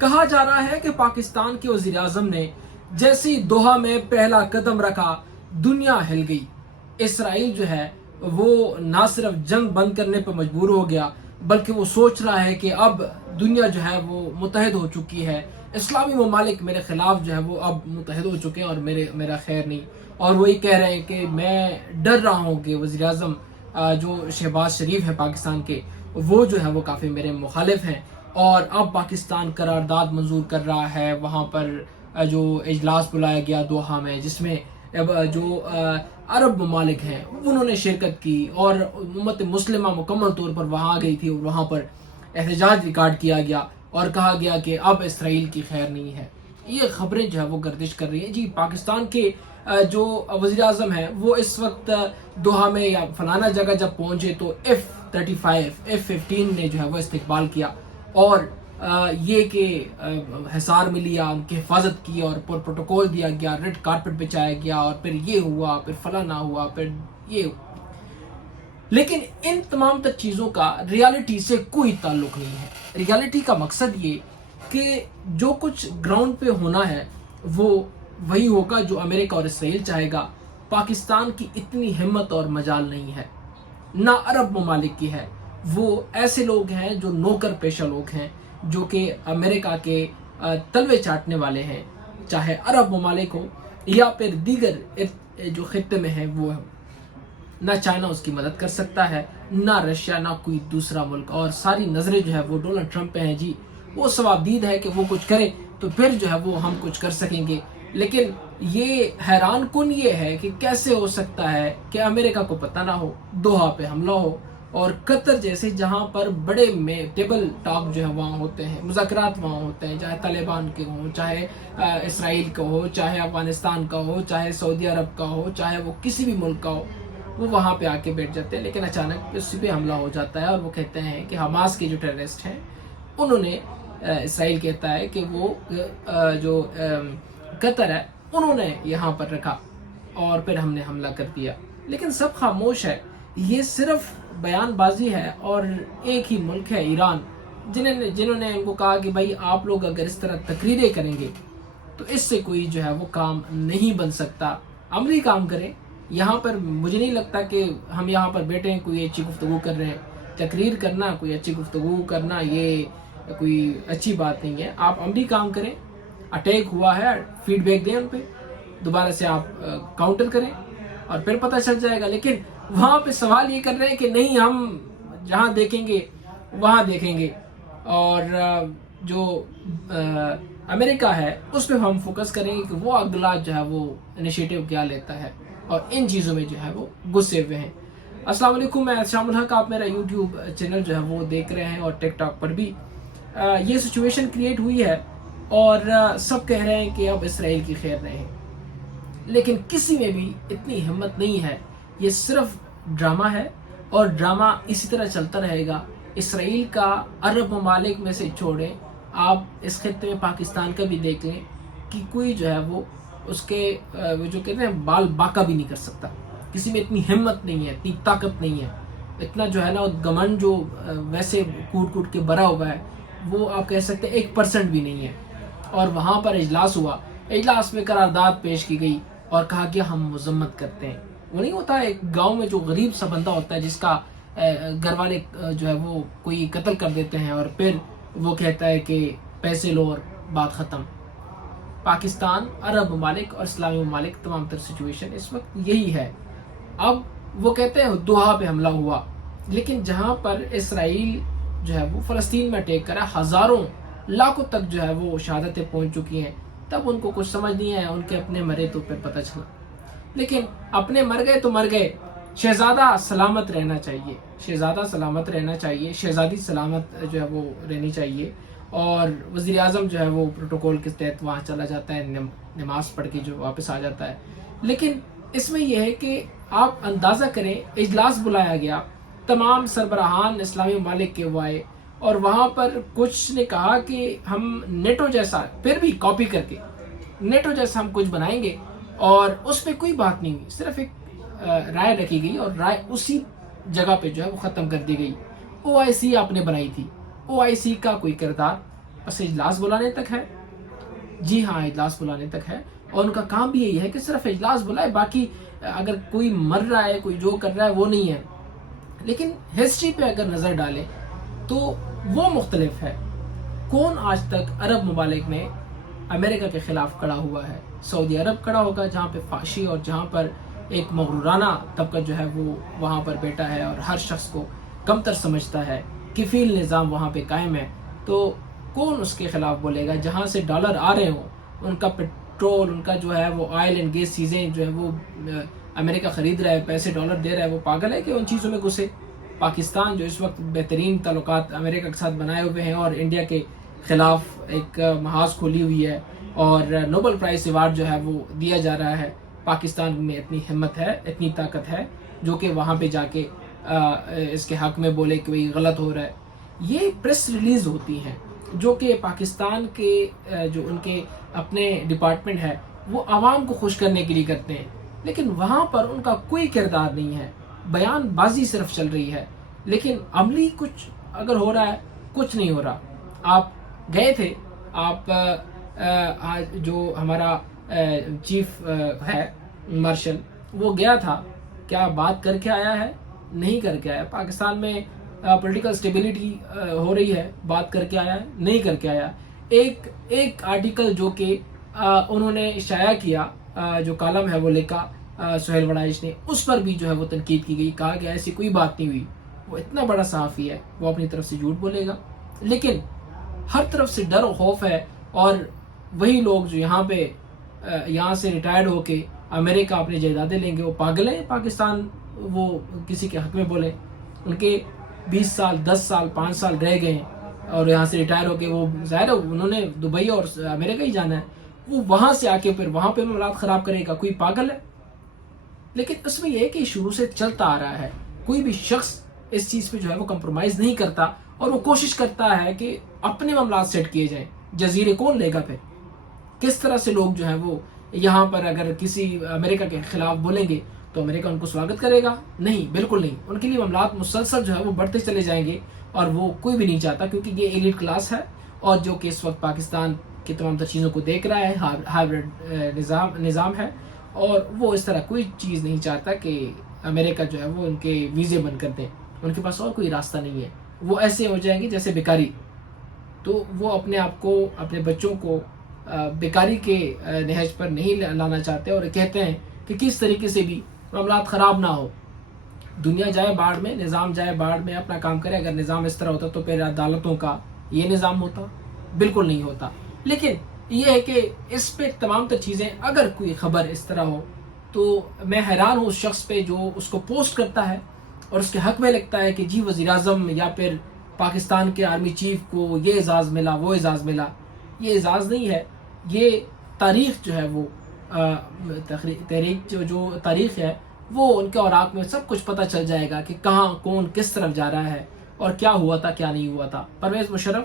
کہا جا رہا ہے کہ پاکستان کے وزیر اعظم نے جیسے ہی دوحہ میں پہلا قدم رکھا دنیا ہل گئی. اسرائیل جو ہے وہ نہ صرف جنگ بند کرنے پر مجبور ہو گیا بلکہ وہ سوچ رہا ہے کہ اب دنیا جو ہے وہ متحد ہو چکی ہے. اسلامی ممالک میرے خلاف جو ہے وہ اب متحد ہو چکے ہیں اور میرا خیر نہیں. اور وہ یہ کہہ رہے ہیں کہ میں ڈر رہا ہوں کہ وزیر اعظم جو شہباز شریف ہے پاکستان کے وہ جو ہے وہ کافی میرے مخالف ہیں. اور اب پاکستان قرارداد منظور کر رہا ہے. وہاں پر جو اجلاس بلایا گیا دوحہ میں جس میں جو عرب ممالک ہیں انہوں نے شرکت کی اور امت مسلمہ مکمل طور پر وہاں آ گئی تھی اور وہاں پر احتجاج ریکارڈ کیا گیا اور کہا گیا کہ اب اسرائیل کی خیر نہیں ہے. یہ خبریں جو ہے وہ گردش کر رہی ہیں. جی پاکستان کے جو وزیر اعظم ہیں وہ اس وقت دوحہ میں یا فلانا جگہ جب پہنچے تو F-35 F-15 نے جو ہے وہ استقبال کیا اور یہ کہ حصار ملیا ان کی حفاظت کی اور پروٹوکول دیا گیا, ریڈ کارپٹ بچایا گیا اور پھر یہ ہوا پھر فلانا ہوا پھر یہ ہوا. لیکن ان تمام تر چیزوں کا ریالٹی سے کوئی تعلق نہیں ہے. ریالٹی کا مقصد یہ کہ جو کچھ گراؤنڈ پہ ہونا ہے وہ وہی ہوگا جو امریکہ اور اسرائیل چاہے گا. پاکستان کی اتنی ہمت اور مجال نہیں ہے, نہ عرب ممالک کی ہے. وہ ایسے لوگ ہیں جو نوکر پیشہ لوگ ہیں جو کہ امریکہ کے تلوے چاٹنے والے ہیں, چاہے عرب ممالک ہو یا پھر دیگر جو خطے میں ہیں وہ. نہ چائنا اس کی مدد کر سکتا ہے, نہ رشیا, نہ کوئی دوسرا ملک. اور ساری نظریں جو ہے وہ ڈونلڈ ٹرمپ پہ ہیں. جی وہ ثوابدید ہے کہ وہ کچھ کرے تو پھر جو ہے وہ ہم کچھ کر سکیں گے. لیکن یہ حیران کن یہ ہے کہ کیسے ہو سکتا ہے کہ امریکہ کو پتہ نہ ہو, دوحہ پہ حملہ ہو اور قطر جیسے جہاں پر بڑے ٹیبل ٹاک جو ہے وہاں ہوتے ہیں, مذاکرات وہاں ہوتے ہیں, چاہے طالبان کے ہوں, چاہے اسرائیل کا ہو, چاہے افغانستان کا ہو, چاہے سعودی عرب کا ہو, چاہے وہ کسی بھی ملک کا ہو, وہ وہاں پہ آ کے بیٹھ جاتے ہیں. لیکن اچانک اس پہ حملہ ہو جاتا ہے اور وہ کہتے ہیں کہ حماس کے جو ٹیررسٹ ہیں انہوں نے, اسرائیل کہتا ہے کہ وہ جو قطر ہے انہوں نے یہاں پر رکھا اور پھر ہم نے حملہ کر دیا. لیکن سب خاموش ہے. یہ صرف بیان بازی ہے اور ایک ہی ملک ہے ایران جنہوں نے ان کو کہا کہ بھائی آپ لوگ اگر اس طرح تقریریں کریں گے تو اس سے کوئی جو ہے وہ کام نہیں بن سکتا, عملی کام کریں. یہاں پر مجھے نہیں لگتا کہ ہم یہاں پر بیٹھے ہیں کوئی اچھی گفتگو کر رہے ہیں. تقریر کرنا, کوئی اچھی گفتگو کرنا یہ کوئی اچھی بات نہیں ہے. آپ عملی کام کریں. اٹیک ہوا ہے فیڈ بیک دیں ان پہ, دوبارہ سے آپ کاؤنٹر کریں اور پھر پتہ چل جائے گا. لیکن وہاں پہ سوال یہ کر رہے ہیں کہ نہیں ہم جہاں دیکھیں گے وہاں دیکھیں گے اور جو امریکہ ہے اس پہ ہم فوکس کریں گے کہ وہ اگلا جو ہے وہ انیشیٹو کیا لیتا ہے, اور ان چیزوں میں جو ہے وہ گھسے ہوئے ہیں. السلام علیکم, میں شام الحق. آپ میرا یوٹیوب چینل جو ہے وہ دیکھ رہے ہیں اور ٹک ٹاک پر بھی یہ سچویشن کریٹ ہوئی ہے اور سب کہہ رہے ہیں کہ اب اسرائیل کی خیر رہے. لیکن کسی میں بھی اتنی ہمت نہیں ہے. یہ صرف ڈرامہ ہے اور ڈرامہ اسی طرح چلتا رہے گا. اسرائیل کا عرب ممالک میں سے چھوڑیں, آپ اس خطے میں پاکستان کا بھی دیکھ لیں کہ کوئی جو ہے وہ اس کے جو کہتے ہیں بال باکا بھی نہیں کر سکتا. کسی میں اتنی ہمت نہیں ہے, اتنی طاقت نہیں ہے, اتنا جو ہے نا گمنڈ جو ویسے کوٹ کوٹ کے بھرا ہوا ہے وہ آپ کہہ سکتے ہیں 1% بھی نہیں ہے. اور وہاں پر اجلاس ہوا, اجلاس میں قرارداد پیش کی گئی اور کہا کہ ہم مذمت کرتے ہیں. وہ نہیں ہوتا ایک گاؤں میں جو غریب سا بندہ ہوتا ہے جس کا گھر والے جو ہے وہ کوئی قتل کر دیتے ہیں اور پھر وہ کہتا ہے کہ پیسے لو اور بات ختم. پاکستان, عرب ممالک اور اسلامی ممالک تمام تر سچویشن اس وقت یہی ہے. اب وہ کہتے ہیں دوحہ پہ حملہ ہوا, لیکن جہاں پر اسرائیل جو ہے وہ فلسطین میں اٹیک کرا, ہزاروں لاکھوں تک جو ہے وہ شہادتیں پہنچ چکی ہیں, تب ان کو کچھ سمجھ نہیں آیا. ان کے اپنے مرے تو پھر پتہ چلا. لیکن اپنے مر گئے تو مر گئے, شہزادہ سلامت رہنا چاہیے, شہزادہ سلامت رہنا چاہیے, شہزادی سلامت جو ہے وہ رہنی چاہیے. اور وزیر اعظم جو ہے وہ پروٹوکول کے تحت وہاں چلا جاتا ہے, نماز پڑھ کے جو واپس آ جاتا ہے. لیکن اس میں یہ ہے کہ آپ اندازہ کریں, اجلاس بلایا گیا, تمام سربراہان اسلامی ممالک کے وہ آئے اور وہاں پر کچھ نے کہا کہ ہم نیٹو جیسا, پھر بھی کاپی کر کے نیٹو جیسا ہم کچھ بنائیں گے, اور اس پہ کوئی بات نہیں ہوئی. صرف ایک رائے رکھی گئی اور رائے اسی جگہ پہ جو ہے وہ ختم کر دی گئی. OIC آپ نے بنائی تھی, OIC کا کوئی کردار بس اجلاس بلانے تک ہے؟ جی ہاں، اجلاس بلانے تک ہے، اور ان کا کام بھی یہی ہے کہ صرف اجلاس بلائے، باقی اگر کوئی مر رہا ہے، کوئی جو کر رہا ہے وہ نہیں ہے۔ لیکن ہسٹری پہ اگر نظر ڈالیں تو وہ مختلف ہے۔ کون آج تک عرب ممالک میں امریکہ کے خلاف کھڑا ہوا ہے؟ سعودی عرب کھڑا ہوگا، جہاں پہ فحشی اور جہاں پر ایک مغرورانہ طبقہ جو ہے وہ وہاں پر بیٹا ہے اور ہر شخص کو کمتر سمجھتا ہے، کفیل نظام وہاں پہ قائم ہے، تو کون اس کے خلاف بولے گا؟ جہاں سے ڈالر آ رہے ہوں، ان کا پیٹرول، ان کا جو ہے وہ آئل اینڈ گیس چیزیں جو ہے وہ امریکہ خرید رہا ہے، پیسے ڈالر دے رہا ہے، وہ پاگل ہے کہ ان چیزوں میں گھسے؟ پاکستان جو اس وقت بہترین تعلقات امریکہ کے ساتھ بنائے ہوئے ہیں اور انڈیا کے خلاف ایک محاذ کھولی ہوئی ہے، اور نوبل پرائز ایوارڈ جو ہے وہ دیا جا رہا ہے، پاکستان میں اتنی ہمت ہے، اتنی طاقت ہے جو کہ وہاں پہ جا کے اس کے حق میں بولے کہ وہی غلط ہو رہا ہے۔ یہ پریس ریلیز ہوتی ہیں جو کہ پاکستان کے جو ان کے اپنے ڈپارٹمنٹ ہے وہ عوام کو خوش کرنے کے لیے کرتے ہیں، لیکن وہاں پر ان کا کوئی کردار نہیں ہے، بیان بازی صرف چل رہی ہے، لیکن عملی کچھ اگر ہو رہا ہے، کچھ نہیں ہو رہا۔ آپ گئے تھے، آپ جو ہمارا چیف ہے مارشل، وہ گیا تھا، کیا بات کر کے آیا ہے؟ نہیں کر کے آیا۔ پاکستان میں پولیٹیکل سٹیبلٹی ہو رہی ہے، بات کر کے آیا ہے؟ نہیں کر کے آیا۔ ایک آرٹیکل جو کہ انہوں نے شائع کیا، جو کالم ہے وہ لکھا سہیل وڑائش نے، اس پر بھی جو ہے وہ تنقید کی گئی، کہا کہ ایسی کوئی بات نہیں ہوئی۔ وہ اتنا بڑا صحافی ہے، وہ اپنی طرف سے جھوٹ بولے گا؟ لیکن ہر طرف سے ڈر و خوف ہے، اور وہی لوگ جو یہاں سے ریٹائرڈ ہو کے امریکہ اپنی جائیدادیں لیں گے، وہ پاگل ہیں پاکستان وہ کسی کے حق میں بولے؟ ان کے 20 سال 10 سال 5 سال رہ گئے ہیں، اور یہاں سے ریٹائر ہو کے وہ ظاہر ہے انہوں نے دبئی اور امریکہ ہی جانا ہے، وہ وہاں سے آ کے پھر وہاں پہ معاملات خراب کرے گا؟ کوئی پاگل ہے؟ لیکن اس میں یہ ہے کہ شروع سے چلتا آ رہا ہے، کوئی بھی شخص اس چیز پہ جو ہے وہ کمپرومائز نہیں کرتا، اور وہ کوشش کرتا ہے کہ اپنے معاملات سیٹ کیے جائیں۔ جزیرے کون لے گا پھر؟ کس طرح سے لوگ جو ہیں وہ یہاں پر اگر کسی امریکہ کے خلاف بولیں گے تو امریکہ ان کو سواگت کرے گا؟ نہیں، بالکل نہیں۔ ان کے لیے معاملات مسلسل جو ہے وہ بڑھتے چلے جائیں گے، اور وہ کوئی بھی نہیں چاہتا، کیونکہ یہ ایلیٹ کلاس ہے، اور جو کہ اس وقت پاکستان کی تمام تر چیزوں کو دیکھ رہا ہے، ہائیبرڈ نظام ہے، اور وہ اس طرح کوئی چیز نہیں چاہتا کہ امریکہ جو ہے وہ ان کے ویزے بند کر دیں۔ ان کے پاس اور کوئی راستہ نہیں ہے، وہ ایسے ہو جائیں گے جیسے بیکاری۔ تو وہ اپنے آپ کو، اپنے بچوں کو بیکاری کے نہج پر نہیں لانا چاہتے، اور کہتے ہیں کہ کس طریقے سے بھی معاملات خراب نہ ہو، دنیا جائے باڑ میں، نظام جائے باڑ میں، اپنا کام کرے۔ اگر نظام اس طرح ہوتا تو پھر عدالتوں کا یہ نظام ہوتا؟ بالکل نہیں ہوتا۔ لیکن یہ ہے کہ اس پہ تمام تر چیزیں، اگر کوئی خبر اس طرح ہو تو میں حیران ہوں اس شخص پہ جو اس کو پوسٹ کرتا ہے اور اس کے حق میں لگتا ہے کہ جی وزیر اعظم یا پھر پاکستان کے آرمی چیف کو یہ اعزاز ملا، وہ اعزاز ملا۔ یہ اعزاز نہیں ہے، یہ تاریخ جو ہے وہ تحریک جو تاریخ ہے وہ ان کے اوراق میں سب کچھ پتہ چل جائے گا کہ کہاں کون کس طرف جا رہا ہے اور کیا ہوا تھا کیا نہیں ہوا تھا۔ پرویز مشرف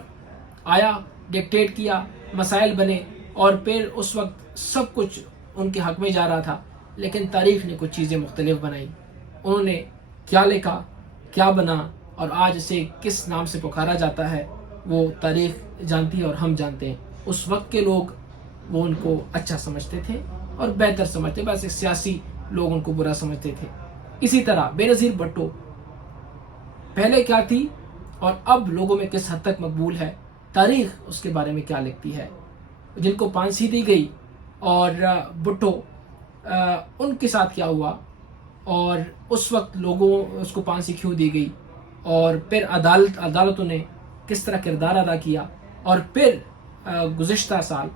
آیا، ڈکٹیٹ کیا، مسائل بنے، اور پھر اس وقت سب کچھ ان کے حق میں جا رہا تھا، لیکن تاریخ نے کچھ چیزیں مختلف بنائی۔ انہوں نے کیا لکھا، کیا بنا، اور آج اسے کس نام سے پکارا جاتا ہے وہ تاریخ جانتی ہے اور ہم جانتے ہیں۔ اس وقت کے لوگ وہ ان کو اچھا سمجھتے تھے اور بہتر سمجھتے، بس ایک سیاسی لوگ ان کو برا سمجھتے تھے۔ اسی طرح بے نظیر بھٹو پہلے کیا تھی اور اب لوگوں میں کس حد تک مقبول ہے، تاریخ اس کے بارے میں کیا لکھتی ہے۔ جن کو پھانسی دی گئی اور بھٹو، ان کے ساتھ کیا ہوا، اور اس وقت لوگوں اس کو پھانسی کیوں دی گئی، اور پھر عدالتوں نے کس طرح کردار ادا کیا، اور پھر گزشتہ سال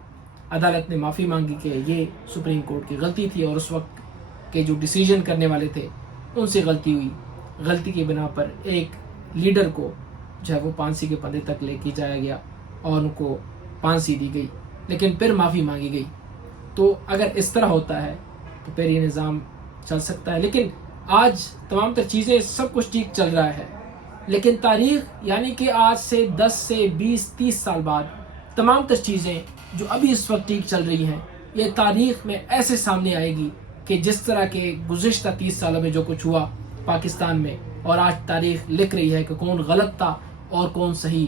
عدالت نے معافی مانگی کہ یہ سپریم کورٹ کی غلطی تھی، اور اس وقت کے جو ڈیسیجن کرنے والے تھے ان سے غلطی ہوئی۔ غلطی کی بنا پر ایک لیڈر کو جو ہے وہ پھانسی کے پندے تک لے کے جایا گیا اور ان کو پھانسی دی گئی، لیکن پھر معافی مانگی گئی۔ تو اگر اس طرح ہوتا ہے تو پھر یہ نظام چل سکتا ہے، لیکن آج تمام تر چیزیں سب کچھ ٹھیک چل رہا ہے، لیکن تاریخ یعنی کہ آج سے 10 سے 20 30 سال بعد تمام تر چیزیں جو ابھی اس وقت ٹھیک چل رہی ہیں، یہ تاریخ میں ایسے سامنے آئے گی کہ جس طرح کے گزشتہ 30 سالوں میں جو کچھ ہوا پاکستان میں، اور آج تاریخ لکھ رہی ہے کہ کون غلط تھا اور کون صحیح،